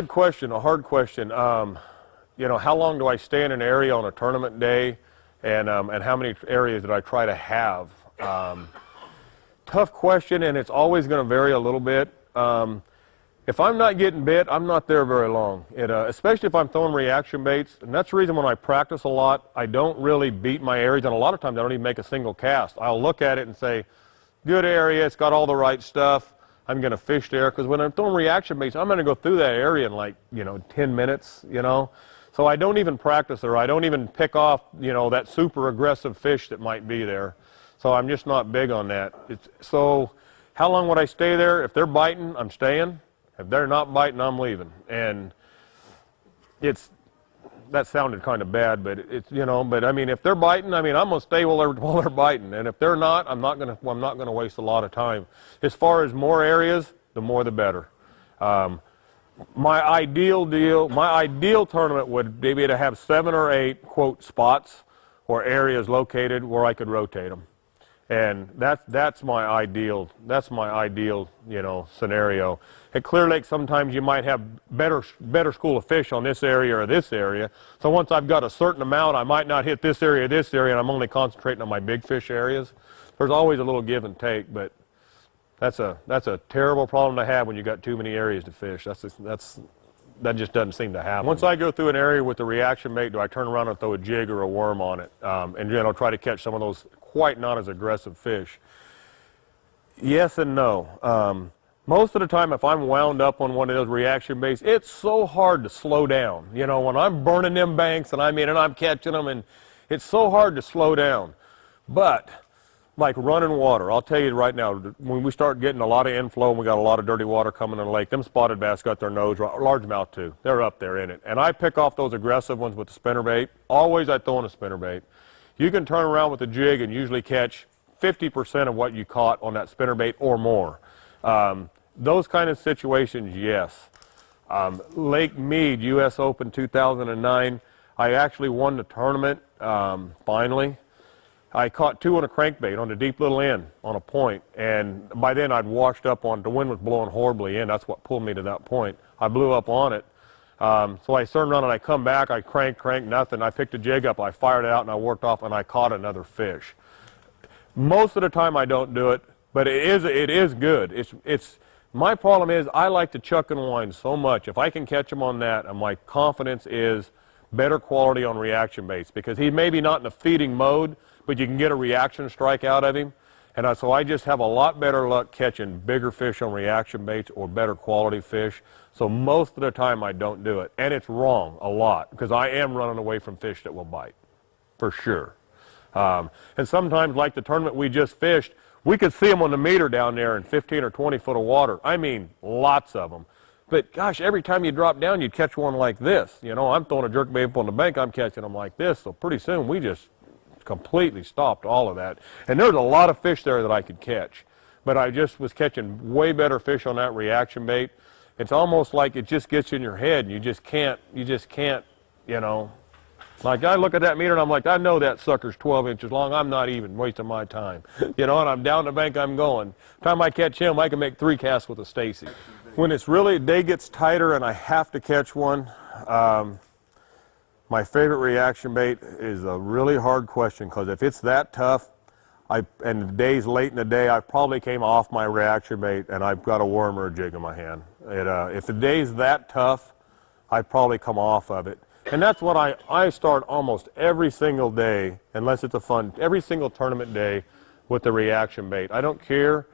good question, a hard question. You know, how long do I stay in an area on a tournament day, and how many areas did I try to have? Tough question, and it's always going to vary a little bit. If I'm not getting bit, I'm not there very long, especially if I'm throwing reaction baits. And that's the reason when I practice a lot, I don't really beat my areas, and a lot of times I don't even make a single cast. I'll look at it and say, good area, it's got all the right stuff, I'm going to fish there. Because when I'm throwing reaction baits, I'm going to go through that area in like, 10 minutes, So I don't even practice there. I don't even pick off, that super aggressive fish that might be there. So I'm just not big on that. So how long would I stay there? If they're biting, I'm staying. If they're not biting, I'm leaving. And that sounded kind of bad, but but I mean, if they're biting, I mean, I'm gonna stay while they're biting. And if they're not, I'm not gonna waste a lot of time. As far as more areas, the more the better. My ideal tournament would be to have 7 or 8 quote spots or areas located where I could rotate them. And that's my ideal scenario. At Clear Lake, sometimes you might have better school of fish on this area or this area. So once I've got a certain amount, I might not hit this area, and I'm only concentrating on my big fish areas. There's always a little give and take, but that's a terrible problem to have when you got too many areas to fish. That just doesn't seem to happen. Once I go through an area with the reaction bait, do I turn around and throw a jig or a worm on it, and try to catch some of those quite not as aggressive fish? Yes and no. Most of the time, if I'm wound up on one of those reaction baits, it's so hard to slow down. When I'm burning them banks and I'm catching them, and it's so hard to slow down. But like running water, I'll tell you right now, when we start getting a lot of inflow and we got a lot of dirty water coming in the lake, them spotted bass got their nose, largemouth too, they're up there in it. And I pick off those aggressive ones with the spinnerbait. Always I throw in a spinnerbait. You can turn around with a jig and usually catch 50% of what you caught on that spinnerbait or more. Those kind of situations, yes. Lake Mead, U.S. Open 2009, I actually won the tournament, finally. I caught 2 on a crankbait on a deep little end on a point, and by then I'd washed up on, the wind was blowing horribly in. That's what pulled me to that point. I blew up on it. So I turned around and I come back, I crank, nothing. I picked a jig up, I fired it out, and I worked off, and I caught another fish. Most of the time I don't do it, but it is good. My problem is I like to chuck and wind so much. If I can catch him on that, and my confidence is better quality on reaction baits, because he may be not in a feeding mode, but you can get a reaction strike out of him. And so I just have a lot better luck catching bigger fish on reaction baits or better quality fish. So most of the time I don't do it. And it's wrong a lot, because I am running away from fish that will bite, for sure. And sometimes, like the tournament we just fished, we could see them on the meter down there in 15 or 20 foot of water. I mean, lots of them. But gosh, every time you drop down, you'd catch one like this. I'm throwing a jerkbait up on the bank, I'm catching them like this. So pretty soon we just completely stopped all of that. And there's a lot of fish there that I could catch. But I just was catching way better fish on that reaction bait. It's almost like it just gets in your head, and you just can't, Like, I look at that meter and I'm like, I know that sucker's 12 inches long. I'm not even wasting my time. And I'm down the bank, I'm going. Time I catch him, I can make 3 casts with a Stacy. When it's really, day gets tighter and I have to catch one, my favorite reaction bait is a really hard question, because if it's that tough, and the day's late in the day, I probably came off my reaction bait and I've got a worm or a jig in my hand. If the day's that tough, I'd probably come off of it. And that's what I start almost every single day, unless it's every single tournament day with the reaction bait. I don't care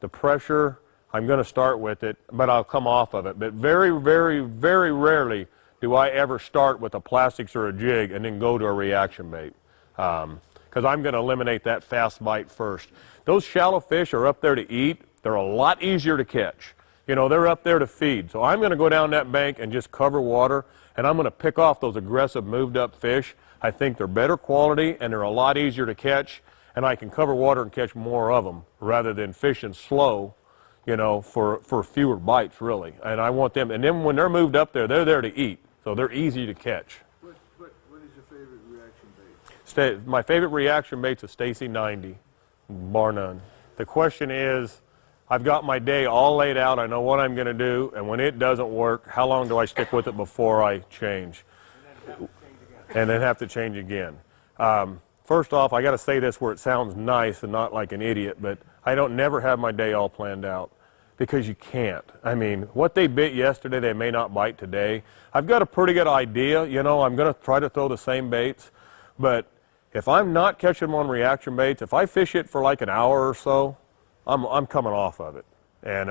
the pressure, I'm going to start with it, but I'll come off of it. But very, very, very rarely do I ever start with a plastics or a jig and then go to a reaction bait, because I'm going to eliminate that fast bite first. Those shallow fish are up there to eat. They're a lot easier to catch. They're up there to feed. So I'm going to go down that bank and just cover water, and I'm going to pick off those aggressive moved up fish. I think they're better quality and they're a lot easier to catch, and I can cover water and catch more of them rather than fishing slow, for fewer bites, really. And I want them, and then when they're moved up there, they're there to eat, so they're easy to catch. What is your favorite reaction bait? My favorite reaction bait's a Stacy 90, bar none. The question is, I've got my day all laid out. I know what I'm going to do, and when it doesn't work, how long do I stick with it before I change? And then have to change again. First off, I got to say this where it sounds nice and not like an idiot, but I don't never have my day all planned out because you can't. I mean, what they bit yesterday, they may not bite today. I've got a pretty good idea. You know, I'm going to try to throw the same baits, but if I'm not catching them on reaction baits, if I fish it for like an hour or so, I'm coming off of it. And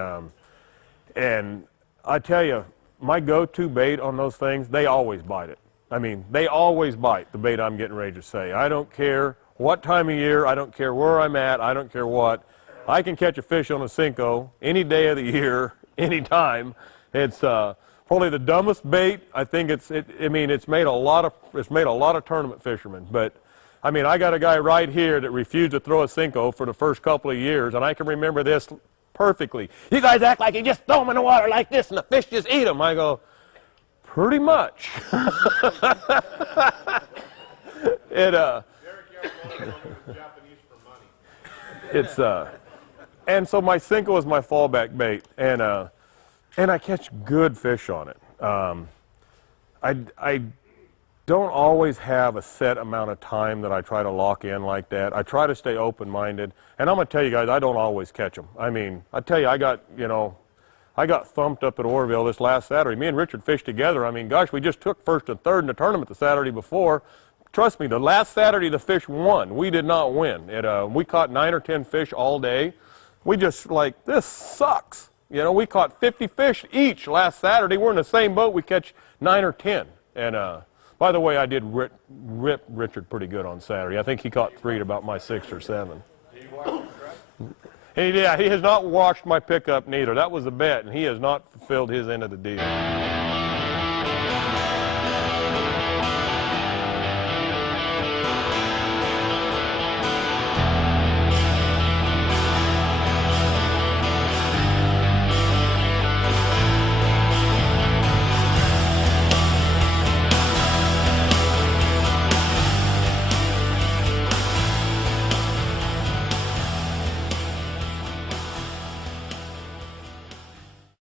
I tell you, my go-to bait on those things, they always bite it. I mean, they always bite the bait I'm getting ready to say. I don't care what time of year, I don't care where I'm at, I don't care what. I can catch a fish on a Cinco any day of the year, any time. It's probably the dumbest bait. I think it's made a lot of tournament fishermen. But I mean, I got a guy right here that refused to throw a Cinco for the first couple of years, and I can remember this perfectly. You guys act like you just throw them in the water like this and the fish just eat them. I go, pretty much. And so my Cinco is my fallback bait, and I catch good fish on it. I don't always have a set amount of time that I try to lock in like that. I try to stay open-minded, and I'm going to tell you guys, I don't always catch them. I mean, I tell you, I got thumped up at Orville this last Saturday. Me and Richard fished together. I mean, gosh, we just took first and third in the tournament the Saturday before. Trust me, the last Saturday the fish won. We did not win. We caught 9 or 10 fish all day. We just like, this sucks. You know, we caught 50 fish each last Saturday. We're in the same boat. We catch 9 or 10. And by the way, I did rip Richard pretty good on Saturday. I think he caught 3 at about my 6 or 7. Did he wash the truck? Yeah, he has not washed my pickup neither. That was a bet, and he has not fulfilled his end of the deal.